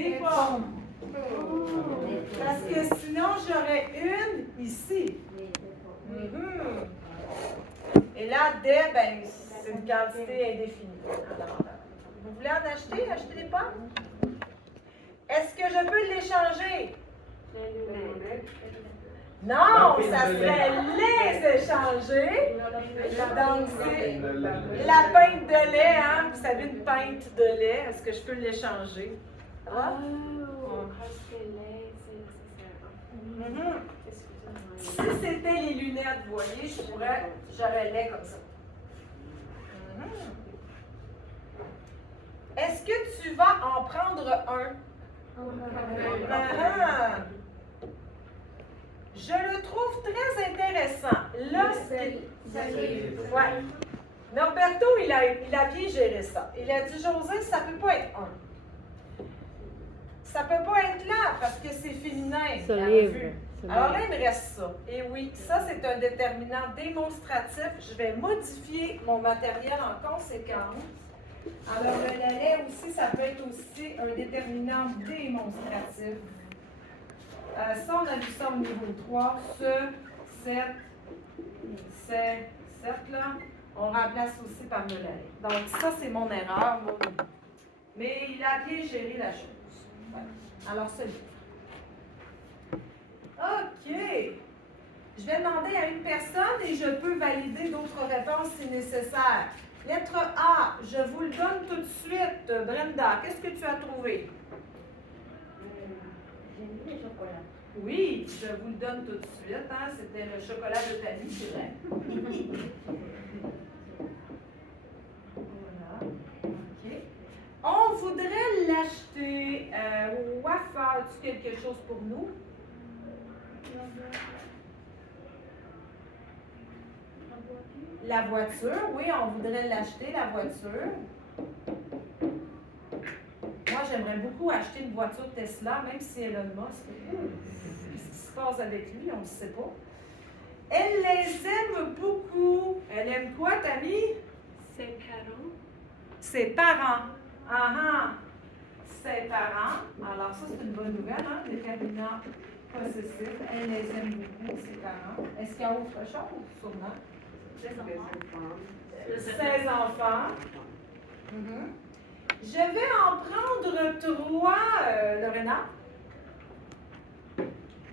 Des pommes. Parce que sinon, j'aurais une ici. Mhm. Et là, des, ben, c'est une quantité indéfinie. Alors, vous voulez en acheter? Acheter des pommes? Est-ce que je peux l'échanger? Non, ça serait les échanger. Donc, c'est la pinte de lait, hein? Vous savez, une pinte de lait, est-ce que je peux l'échanger? Ah. Parce que lait, c'est nécessaire. Mhm. Si c'était les lunettes, vous voyez, j'aurais lait comme ça. Mhm. Est-ce que tu vas en prendre un? Ah. Je le trouve très intéressant. Là, ouais. Norberto, il a bien géré ça. Il a dit, José, ça ne peut pas être un. Ça ne peut pas être là parce que c'est féminin. La revue. Alors là, il me reste ça. Et oui, ça, c'est un déterminant démonstratif. Je vais modifier mon matériel en conséquence. Alors, le lait aussi, ça peut être aussi un déterminant démonstratif. Ça, on a vu ça au niveau 3. Ce, cette, là, on remplace aussi par le lait. Donc, ça, c'est mon erreur. Mais il a bien géré la chose. Ouais. Alors, celui-là. OK. Je vais demander à une personne et je peux valider d'autres réponses si nécessaire. Lettre A, je vous le donne tout de suite. Brenda, qu'est-ce que tu as trouvé? J'ai mis les chocolats. Oui, je vous le donne tout de suite. Hein? C'était le chocolat de Thalie, c'est vrai. Voilà. OK. On voudrait l'acheter. Wafa, as-tu quelque chose pour nous? La voiture, oui, on voudrait l'acheter, la voiture. Moi, j'aimerais beaucoup acheter une voiture Tesla, même si Elon Musk. Qu'est-ce qui se passe avec lui, on ne sait pas. Elle les aime beaucoup. Elle aime quoi, Tammy? Ses parents. Ses parents. Ah ah. Ses parents. Alors, ça, c'est une bonne nouvelle, hein? Déterminant possessif. Elle les aime beaucoup, ses parents. Est-ce qu'il y a autre chose? Sûrement. 16 enfants. Mm-hmm. Je vais en prendre 3, Lorena.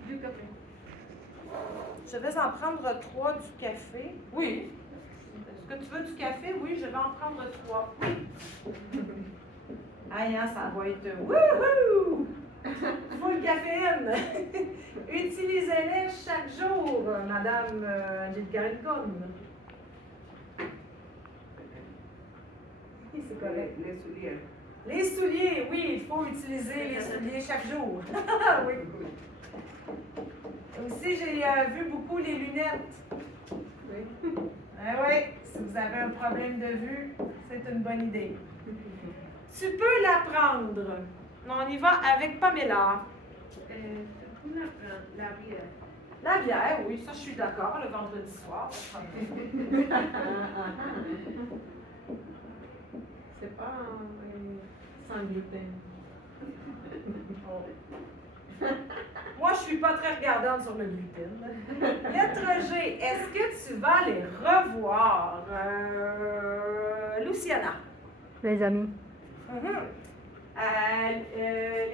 Du café. Je vais en prendre 3 du café. Oui. Est-ce que tu veux du café? Oui, je vais en prendre 3. Aïe, hein, ça va être wouhou! Full caféine! Utilisez-les chaque jour, Madame Gilgaricon. C'est correct. Les souliers. Les souliers, oui, il faut utiliser les souliers chaque jour. Oui. Aussi, j'ai vu beaucoup les lunettes. Oui. Oui, si vous avez un problème de vue, c'est une bonne idée. Tu peux la prendre. On y va avec Pamela. La bière. La bière, oui, ça je suis d'accord, le vendredi soir. C'est pas sans gluten. Moi, je suis pas très regardante sur le gluten. Lettre G, est-ce que tu vas les revoir? Luciana. Les amis. Mhm.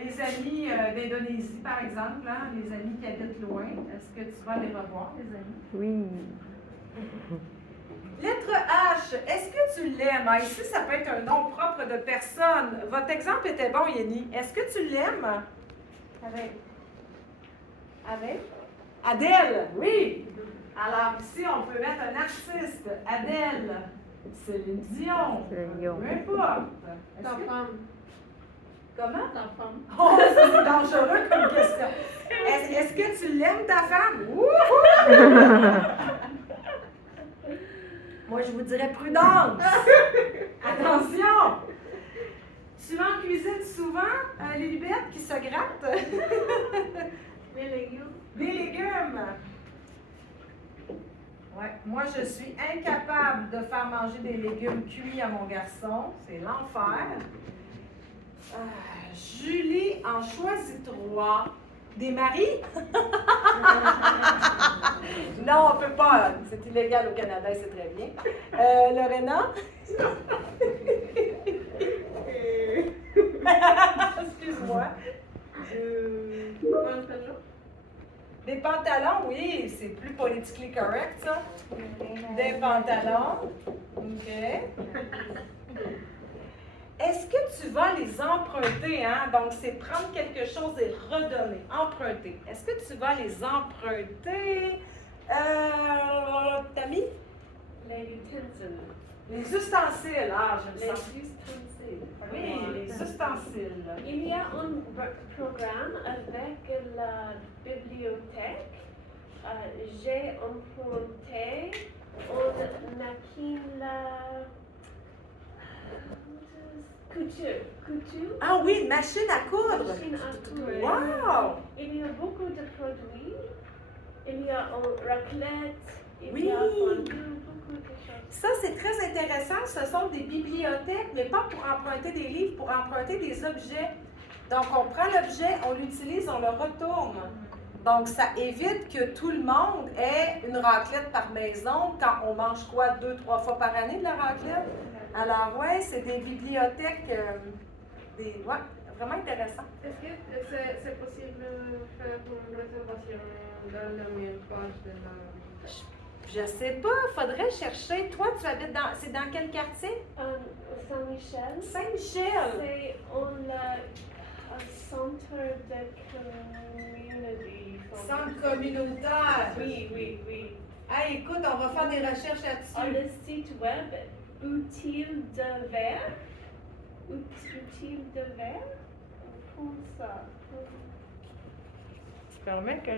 Les amis d'Indonésie, par exemple, hein, les amis qui habitent loin, est-ce que tu vas les revoir, les amis? Oui. Lettre H, est-ce que tu l'aimes? Ah, ici, ça peut être un nom propre de personne. Votre exemple était bon, Yenny. Est-ce que tu l'aimes? Avec? Adèle, oui. Alors ici, on peut mettre un artiste. Adèle. Céline Dion. Céline Dion. Peu importe. Ta femme. Comment? Ta femme. Oh, ça c'est dangereux comme question. Est-ce que tu l'aimes, ta femme? Wouhou! Moi, je vous dirais prudence. Attention. Tu en cuisines souvent, Lilibet, qui se gratte? Les légumes. Des légumes. Ouais, moi, je suis incapable de faire manger des légumes cuits à mon garçon. C'est l'enfer. Julie en choisis 3. Des maris? Non, on ne peut pas. C'est illégal au Canada, c'est très bien. Lorena? Excuse-moi. Pantalon. Des pantalons, oui, c'est plus politically correct, ça. Des pantalons. OK. Est-ce que tu vas les emprunter, hein? Donc, c'est prendre quelque chose et redonner. Emprunter. Est-ce que tu vas les emprunter? Tammy? Les ustensiles. Les ustensiles. Ah, j'aime Les ça. ustensiles. Oui, les ustensiles. Il y a un programme avec la bibliothèque. J'ai emprunté un maquille couture. Ah oui, une machine à coudre. Machine à coudre. Wow! Il y a beaucoup de produits. Il y a un raclette. Il Oui. y a fondu, beaucoup de choses. Ça, c'est très intéressant. Ce sont des bibliothèques, mais pas pour emprunter des livres, pour emprunter des objets. Donc, on prend l'objet, on l'utilise, on le retourne. Donc, ça évite que tout le monde ait une raclette par maison quand on mange quoi, 2-3 fois par année de la raclette. Alors, ouais, c'est des bibliothèques, ouais, vraiment intéressant. Est-ce que c'est possible de faire une réservation dans la même page de la... Je sais pas, faudrait chercher. Toi, tu habites c'est dans quel quartier? Saint-Michel. Saint-Michel. C'est un centre de community. Centre communautaire. Oui, oui, oui. Hey, écoute, on va faire des recherches Sur là-dessus. le site web, utile de verre. Utile de verre. Comme ça. Tu permets que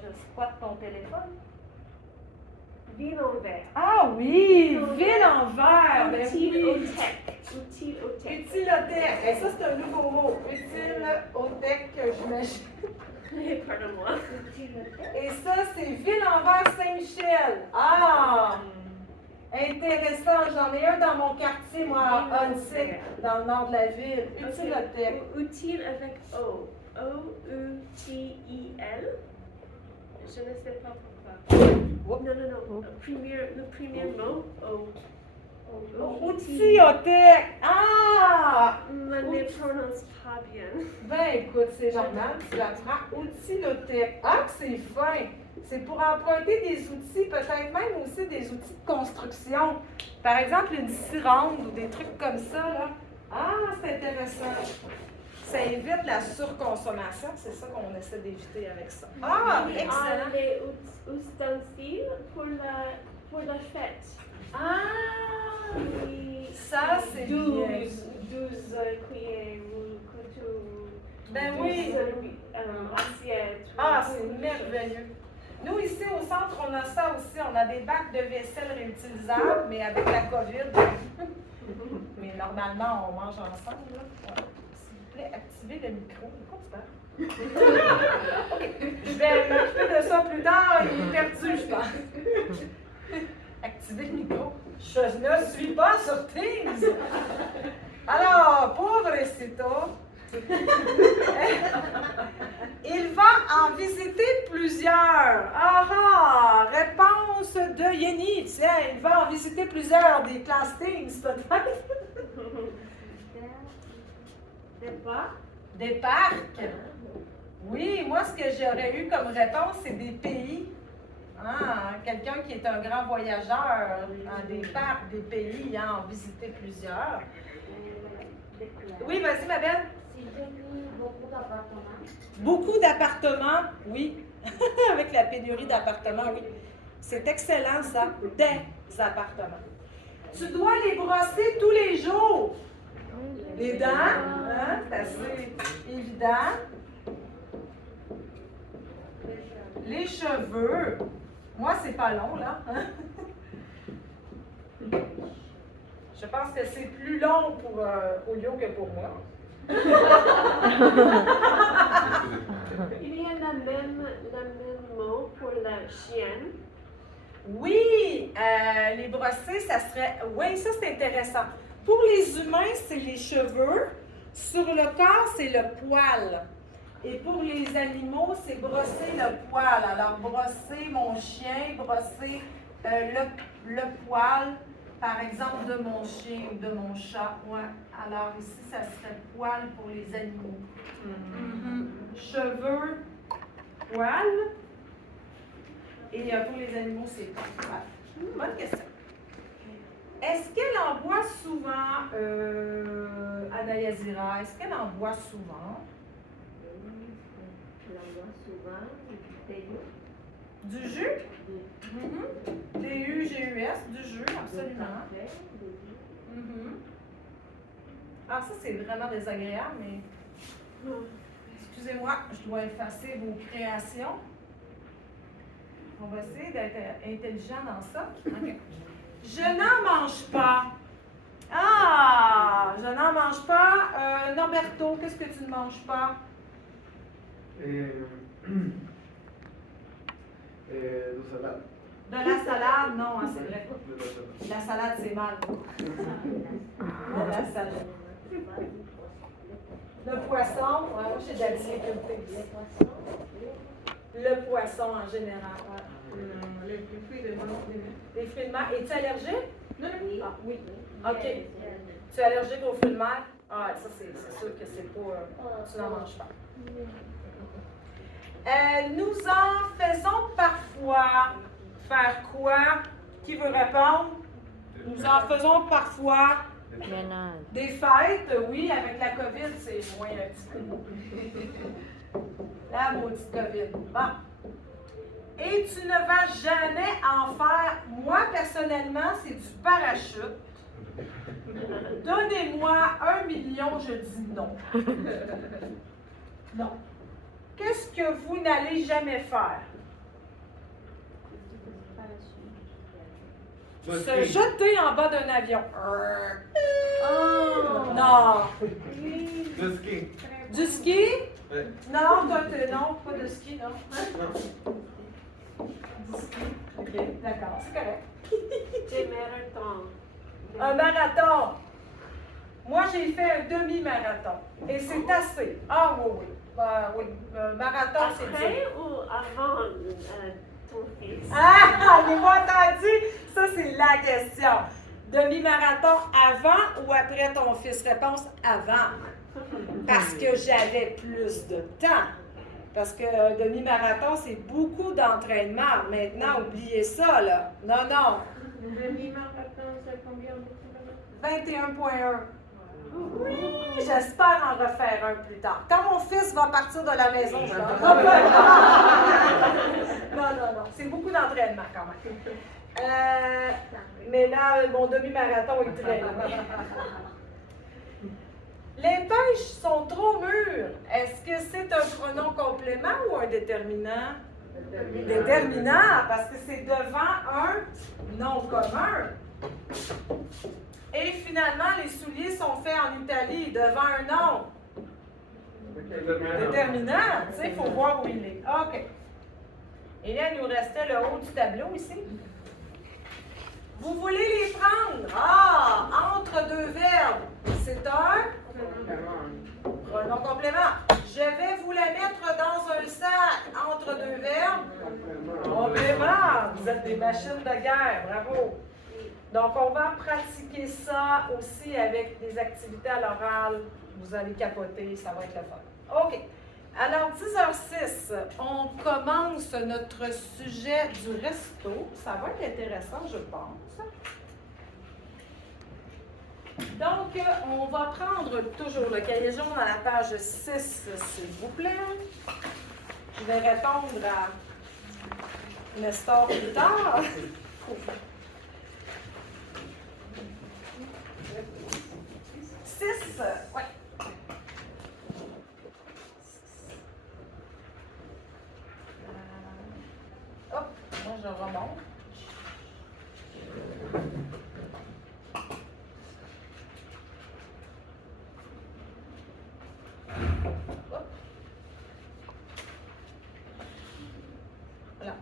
je squatte ton téléphone? Ville en verre. Ah oui, ville en verre. Ben Utile oui. au tech. Utile au tech. Utilothèque. Et ça, c'est un nouveau mot. Utilothèque, j'imagine. Pardon-moi. Et ça, c'est ville en verre Saint-Michel. Ah! Intéressant. J'en ai un dans mon quartier, moi, à Huntsic, dans le nord de la ville. Utilothèque. Utile avec O. O-U-T-I-L. Je ne sais pas pourquoi. Oups. Non, non, non. Le premier mot, O. Utilothèque. Ah! Je ne prononce pas bien. Ben écoute, c'est normal, tu l'apprends. Utilothèque. Ah, que c'est fin! C'est pour emprunter des outils, peut-être même aussi des outils de construction. Par exemple, une scie-ronde ou des trucs comme ça, là. Ah, c'est intéressant. Ça évite la surconsommation, c'est ça qu'on essaie d'éviter avec ça. Ah, excellent! Les ustensiles pour la fête. Ah! Oui. Ça, c'est bien. 12 cuillères ou couteaux. Ben oui! 12 assiettes. Ah, c'est merveilleux. Nous, ici, au centre, on a ça aussi. On a des bacs de vaisselle réutilisables, mais avec la COVID. Mais normalement, on mange ensemble. Là. Ouais. S'il vous plaît, activez le micro. De quoi tu parles? OK. Je vais m'occuper de ça plus tard. Il est perdu, je pense. Activez le micro. Je ne suis pas sur Teams. Alors, pauvrecito. Il va en visiter plusieurs. Ah! Réponse de Yenny. Tiens, il va en visiter plusieurs des classes Teams, peut-être. Des parcs. Oui, moi, ce que j'aurais eu comme réponse, c'est des pays. Ah, quelqu'un qui est un grand voyageur dans des parcs, des pays, en visiter plusieurs. Oui, vas-y, ma belle. Beaucoup d'appartements. Beaucoup d'appartements, oui. Avec la pénurie d'appartements, oui. C'est excellent, ça. Des appartements. Tu dois les brosser tous les jours. Les dents, hein? C'est assez évident. Les cheveux. Moi, c'est pas long, là. Hein? Je pense que c'est plus long pour Julio que pour moi. Il y a le même mot pour la chienne. Oui, les brosser, ça serait... Oui, ça, c'est intéressant. Pour les humains, c'est les cheveux. Sur le corps, c'est le poil. Et pour les animaux, c'est brosser le poil. Alors, brosser mon chien, brosser le poil, par exemple, de mon chien ou de mon chat. Ouais. Alors, ici, ça serait poil pour les animaux. Cheveux, poil. Et pour les animaux, c'est poil. Bonne question. Est-ce qu'elle en boit souvent, Anna Yazira? Est-ce qu'elle en boit souvent? Je la vois souvent, Du jus? D-U-G-U-S, du jus, absolument. Ah, ça, c'est vraiment désagréable, mais... Excusez-moi, je dois effacer vos créations. On va essayer d'être intelligent dans ça. OK. Je n'en mange pas. Ah, je n'en mange pas. Norberto, qu'est-ce que tu ne manges pas? De salade. De la salade? Non, hein, c'est vrai. De la salade. La salade, c'est mal. De la salade. Le poisson, ouais, moi j'ai de la difficulté. Le poisson en général. Ouais. Les fruits de mer. Les fruits de mer. Es-tu allergique? Oui. Ah, oui. OK. Tu es allergique aux fruits de mer? Ah, ça, c'est sûr que c'est pas. Tu n'en manges pas. Nous en faisons parfois. Faire quoi? Qui veut répondre? Nous en faisons parfois. Des fêtes, oui, avec la COVID, c'est moins un petit peu. La maudite COVID. Bon. Et tu ne vas jamais en faire. Moi, personnellement, c'est du parachute. Donnez-moi 1 million, je dis non. Non. Qu'est-ce que vous n'allez jamais faire? Se jeter en bas d'un avion. Oh! Non. De ski. Du ski? Ouais. Non, toi, non, pas de ski, non. Non. Du ski. OK, d'accord, c'est correct. Des marathons. Un marathon. Moi, j'ai fait un demi-marathon. Et c'est assez. Ah oui, oui. Oui. Marathon, c'est Après dur. ou avant ton fils? Ah, avez-vous entendu? Ça, c'est la question. Demi-marathon avant ou après ton fils? Réponse avant. Parce que j'avais plus de temps. Parce que demi-marathon, c'est beaucoup d'entraînement. Maintenant, oubliez ça, là. Non, non. Demi-marathon, c'est combien de kilomètres? 21,1. Oui, j'espère en refaire un plus tard. Quand mon fils va partir de la maison, je vais en refaire un. Non. C'est beaucoup d'entraînement quand même. Mais là, mon demi-marathon est très long. Les pêches sont trop mûres. Est-ce que c'est un pronom complément ou un déterminant? Déterminant, parce que c'est devant un nom commun. Et finalement, les souliers sont faits en Italie, devant un nom. Déterminant, tu sais, il faut voir où il est. OK. Et là, il nous restait le haut du tableau ici. Vous voulez les prendre? Ah, entre deux verbes. C'est un pronom complément. Je vais vous la mettre dans un sac entre deux verbes. Complément. Vous êtes des machines de guerre. Bravo. Donc, on va pratiquer ça aussi avec des activités à l'oral. Vous allez capoter, ça va être le fun. OK. Alors, 10h06, on commence notre sujet du resto. Ça va être intéressant, je pense. Donc, on va prendre toujours le cahier jaune à la page 6, s'il vous plaît. Je vais répondre à Nestor plus tard. 6, oui. Hop, moi je remonte. Hop. Voilà.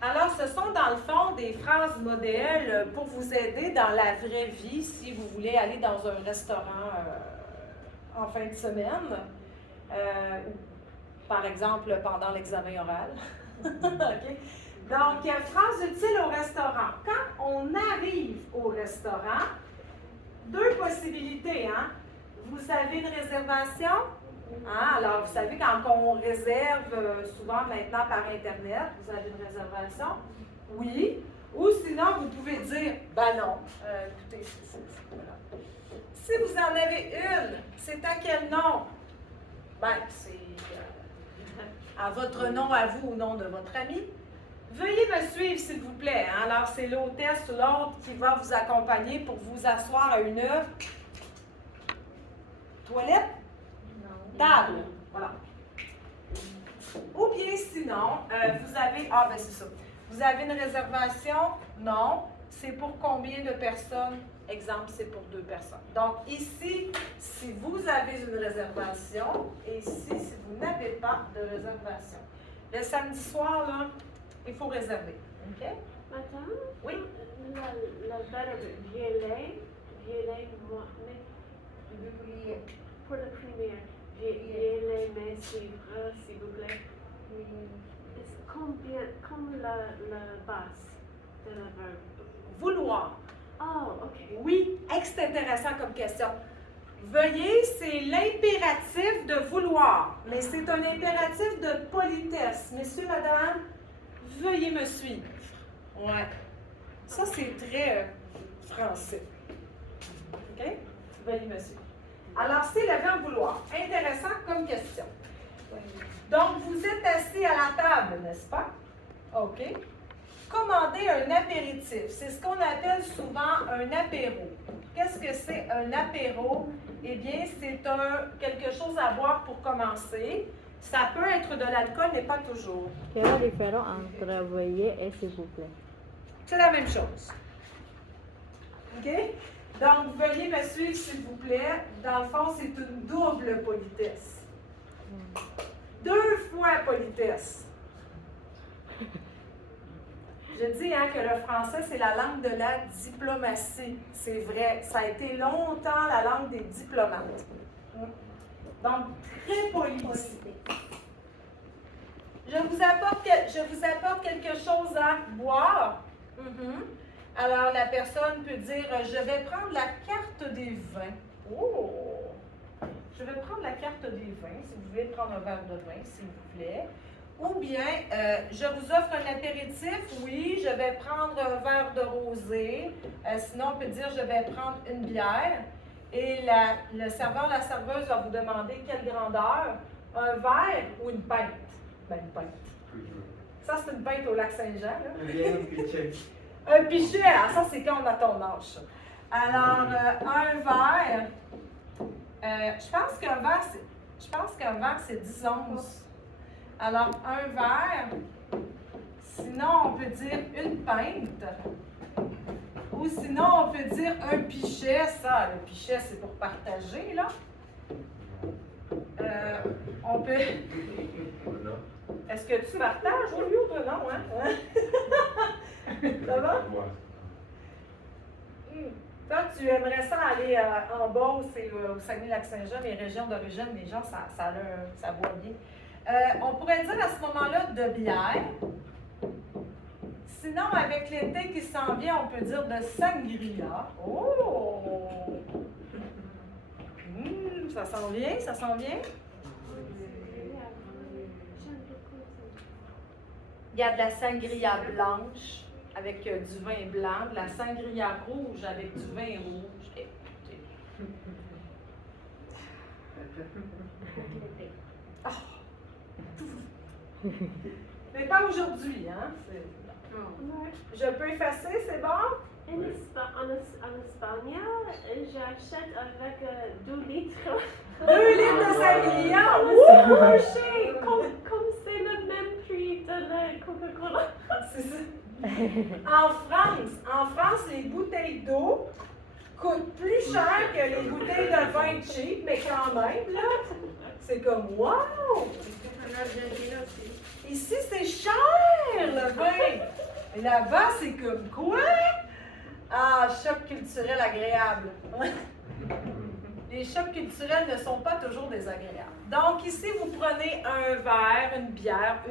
Alors, ce sont dans le fond des phrases modèles pour vous aider dans la vraie vie si vous voulez aller dans un restaurant en fin de semaine, ou par exemple pendant l'examen oral. OK? Donc, phrase utile au restaurant. Quand on arrive au restaurant, deux possibilités, hein? Vous avez une réservation? Hein? Alors, vous savez, quand on réserve souvent maintenant par Internet, vous avez une réservation? Oui. Ou sinon, vous pouvez dire, ben non. Écoutez, voilà. Si vous en avez une, c'est à quel nom? Ben, c'est à votre nom, à vous, au nom de votre ami. Veuillez me suivre, s'il vous plaît. Hein? Alors, c'est l'hôtesse ou l'autre qui va vous accompagner pour vous asseoir à une toilette? Table. Voilà. Ou bien sinon, vous avez... Ah, ben c'est ça. Vous avez une réservation? Non. C'est pour combien de personnes? Exemple, c'est pour 2 personnes. Donc, ici, si vous avez une réservation, et ici, si vous n'avez pas de réservation. Le samedi soir, là, il faut réserver. OK? Madame? Oui? Le verbe violer, moi, mais pour la première, violer mes suivre, s'il vous plaît. Est-ce combien, comme la base de la verbe? Vouloir. Oh, ok. Oui, c'est intéressant comme question. Veuillez, c'est l'impératif de vouloir, mais c'est un impératif de politesse. Messieurs, madame, veuillez me suivre. Ouais. Ça, c'est très français. OK? Veuillez me suivre. Alors, c'est le verbe vouloir. Intéressant comme question. Donc, vous êtes assis à la table, n'est-ce pas? OK. Commander un apéritif. C'est ce qu'on appelle souvent un apéro. Qu'est-ce que c'est un apéro? Eh bien, c'est quelque chose à boire pour commencer. Ça peut être de l'alcool, mais pas toujours. Quelle est la différence entre veuillez et s'il vous plaît? C'est la même chose. OK? Donc, veuillez me suivre, s'il vous plaît. Dans le fond, c'est une double politesse. 2 fois politesse. Je dis hein, que le français, c'est la langue de la diplomatie. C'est vrai. Ça a été longtemps la langue des diplomates. Donc, très poli ici. Je vous apporte quelque chose à boire. Alors, la personne peut dire, je vais prendre la carte des vins. Oh! Je vais prendre la carte des vins, si vous voulez prendre un verre de vin, s'il vous plaît. Ou bien, je vous offre un apéritif, oui, je vais prendre un verre de rosé. Sinon, on peut dire, je vais prendre une bière. Et le serveur, la serveuse va vous demander quelle grandeur, un verre ou une pinte. Ben, une pinte. Ça, c'est une pinte au lac Saint-Jean, là. Un pichet, ah, ça, c'est quand on a ton âge. Alors, un verre, je pense qu'un verre, c'est 10 onces. Alors, un verre, sinon, on peut dire une pinte. Ou sinon, on peut dire un pichet. Ça, le pichet, c'est pour partager, là. On peut... Est-ce que tu partages, Julio, toi, non, hein? Ça va? Toi, tu aimerais ça aller en Beauce et au Saguenay-Lac-Saint-Jean, les régions d'origine, les gens, ça boit bien. On pourrait dire à ce moment-là de bière. Sinon, avec l'été qui s'en vient, on peut dire de sangria. Oh! Ça s'en vient, ça s'en vient. Il y a de la sangria blanche avec du vin blanc, de la sangria rouge avec du vin rouge. Oh. Mais pas aujourd'hui, hein? Je peux effacer, c'est bon? En Espagne, j'achète avec 2 litres. 2 litres de sangria! Marché, comme c'est le même prix de la Coca-Cola. C'est ça. En France, les bouteilles d'eau coûtent plus cher que les bouteilles de vin cheap, mais quand même, là, c'est comme wow! En Argentine aussi. Ici, c'est cher, le vin! Et là-bas, c'est comme quoi? Ah, choc culturel agréable. Les chocs culturels ne sont pas toujours désagréables. Donc, ici, vous prenez un verre, une bière,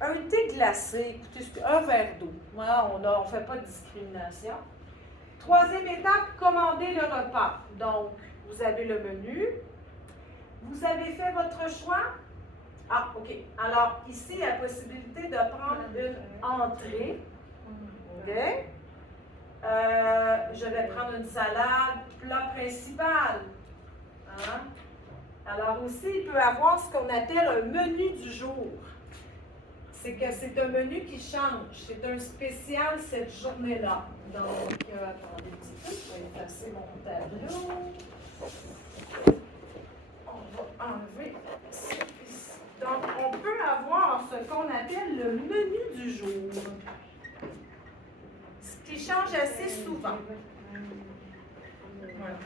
un thé glacé, écoutez, un verre d'eau. Voilà, on ne fait pas de discrimination. Troisième étape, commander le repas. Donc, vous avez le menu. Vous avez fait votre choix? Ah, OK. Alors, ici, il y a la possibilité de prendre une entrée. OK? Je vais prendre une salade, plat principal. Hein? Alors aussi, il peut avoir ce qu'on appelle un menu du jour. C'est que c'est un menu qui change. C'est un spécial cette journée-là. Donc, attendez un petit peu, je vais effacer mon tableau. On va enlever ça ici. Donc, on peut avoir ce qu'on appelle le menu du jour. Ce qui change assez souvent. Voilà.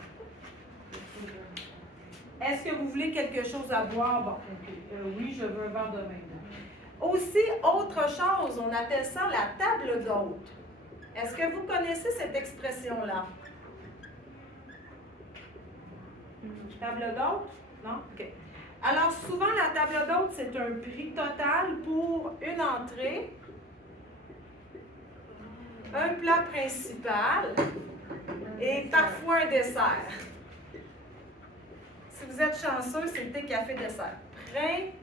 Est-ce que vous voulez quelque chose à boire? Bon, oui, je veux un verre de vin. Aussi, autre chose, on appelle ça la table d'hôte. Est-ce que vous connaissez cette expression-là? Table d'hôte? Non? OK. Alors, souvent, la table d'hôte, c'est un prix total pour une entrée, un plat principal et parfois un dessert. Si vous êtes chanceux, c'est thé, café, dessert. Principal,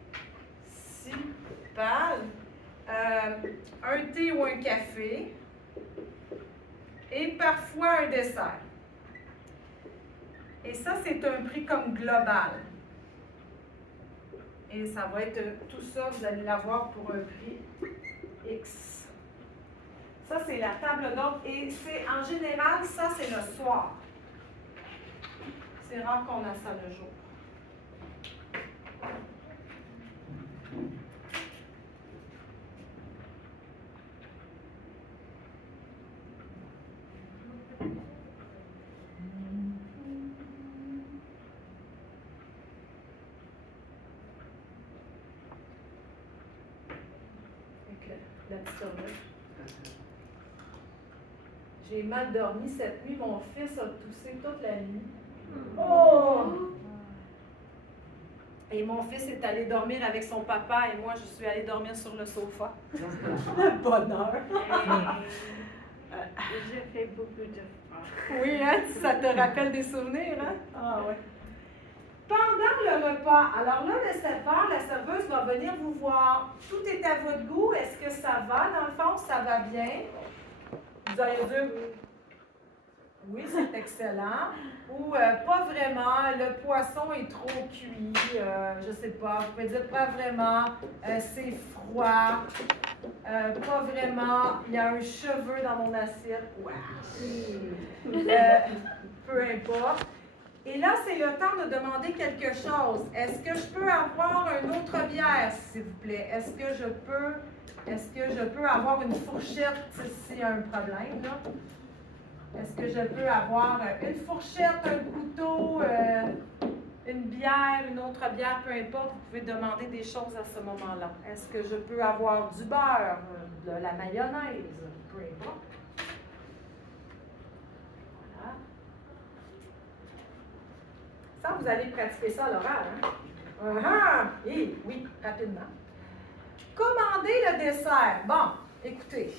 un thé ou un café et parfois un dessert. Et ça, c'est un prix comme global. Et ça va être tout ça, vous allez l'avoir pour un prix X. Ça, c'est la table d'hôte. Et c'est en général, ça, c'est le soir. C'est rare qu'on a ça le jour. La petite horloge. J'ai mal dormi cette nuit. Mon fils a toussé toute la nuit. Oh! Et mon fils est allé dormir avec son papa et moi, je suis allée dormir sur le sofa. Le bonheur! J'ai fait beaucoup de fois. Oui, hein? Ça te rappelle des souvenirs, hein? Ah ouais. Pendant le repas, alors là, le serveur, la serveuse va venir vous voir. Tout est à votre goût. Est-ce que ça va? Dans le fond, ça va bien? Vous allez dire, oui, c'est excellent. Ou pas vraiment, le poisson est trop cuit. Je ne sais pas. Vous pouvez dire pas vraiment, c'est froid. Pas vraiment, il y a un cheveu dans mon assiette. Wow. Peu importe. Et là, c'est le temps de demander quelque chose. Est-ce que je peux avoir une autre bière, s'il vous plaît? Est-ce que je peux avoir une fourchette s'il y a un problème, là? Est-ce que je peux avoir une fourchette, un couteau, une bière, une autre bière, peu importe, vous pouvez demander des choses à ce moment-là. Est-ce que je peux avoir du beurre, de la mayonnaise, peu importe. Voilà. Ça, vous allez pratiquer ça à l'oral, hein? Oui, rapidement. Commander le dessert. Bon, écoutez.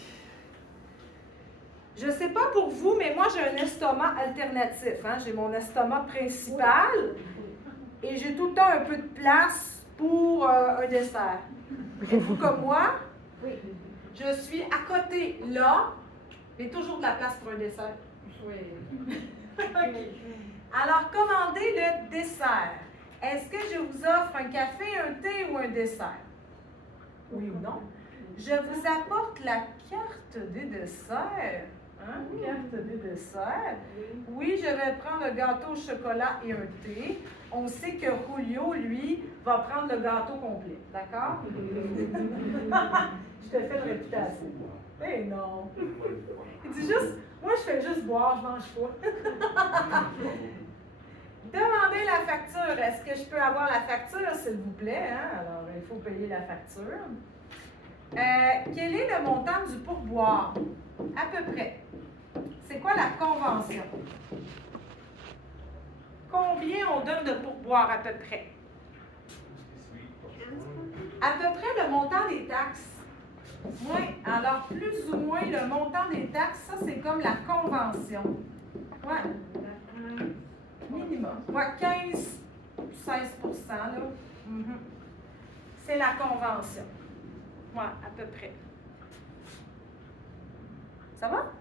Je ne sais pas pour vous, mais moi, j'ai un estomac alternatif. Hein? J'ai mon estomac principal et j'ai tout le temps un peu de place pour un dessert. Êtes-vous comme moi? Oui. Je suis à côté là, mais toujours de la place pour un dessert. Oui. OK. Alors, commandez le dessert. Est-ce que je vous offre un café, un thé ou un dessert? Oui ou non? Je vous apporte la carte des desserts. Hein? Carte des desserts. Oui, je vais prendre le gâteau au chocolat et un thé. On sait que Julio, lui, va prendre le gâteau complet. D'accord? Je te fais une réputation. Mais non. Il dit juste, moi je fais juste boire, je mange pas. Demandez la facture. Est-ce que je peux avoir la facture, s'il vous plaît? Hein? Alors, il faut payer la facture. Quel est le montant du pourboire? À peu près. C'est quoi la convention? combien on donne de pourboire à peu près? À peu près le montant des taxes. Oui, alors plus ou moins le montant des taxes, ça c'est comme la convention. Ouais. Minimum. Ouais, 15-16 là. Mhm. C'est la convention. Ouais, à peu près. Ça va?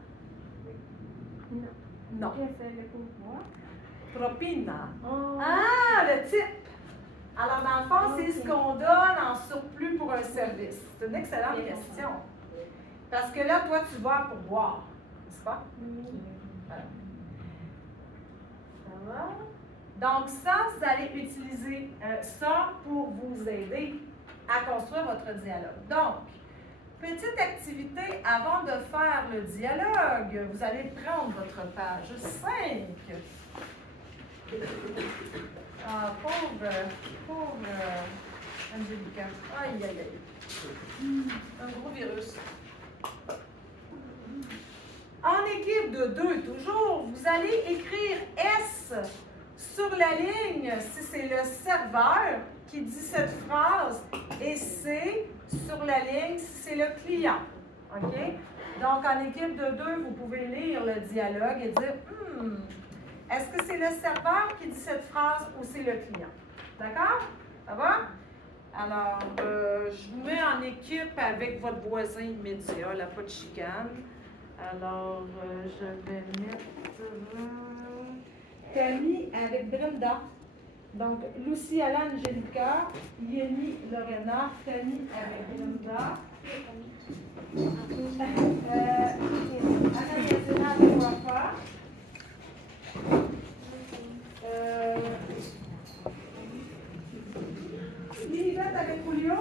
Non. Qu'est-ce que c'est le pouvoir? Propina. Oh. Ah, le type. Alors, dans le fond, c'est ce qu'on donne en surplus pour un service. C'est une excellente question. Parce que là, toi, tu vas pour boire, n'est-ce pas? Voilà. Ça va? Donc, ça, vous allez utiliser ça pour vous aider à construire votre dialogue. Donc, petite activité avant de faire le dialogue. Vous allez prendre votre page 5. Ah, pauvre Angelica. Aïe, aïe, aïe. Un gros virus. En équipe de 2, toujours, vous allez écrire S sur la ligne si c'est le serveur qui dit cette phrase et C sur la ligne si c'est le client. OK? Donc, en équipe de 2, vous pouvez lire le dialogue et dire est-ce que c'est le serveur qui dit cette phrase ou c'est le client? D'accord? Ça va? Alors, je vous mets en équipe avec votre voisin immédiat, là, pas de chicane. Alors, je vais mettre Camille avec Brenda. Donc, Lucie, Alan, Angelica, Yeni, Lorena, Camille avec Brenda. Anna Yasina avec Wafa. Lilibet avec Julio.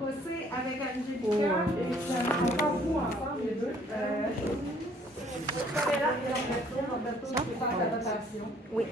José avec Angelica. Et puis, encore vous ensemble, les deux. Pamela et Roberto qui font la rotation. Oui.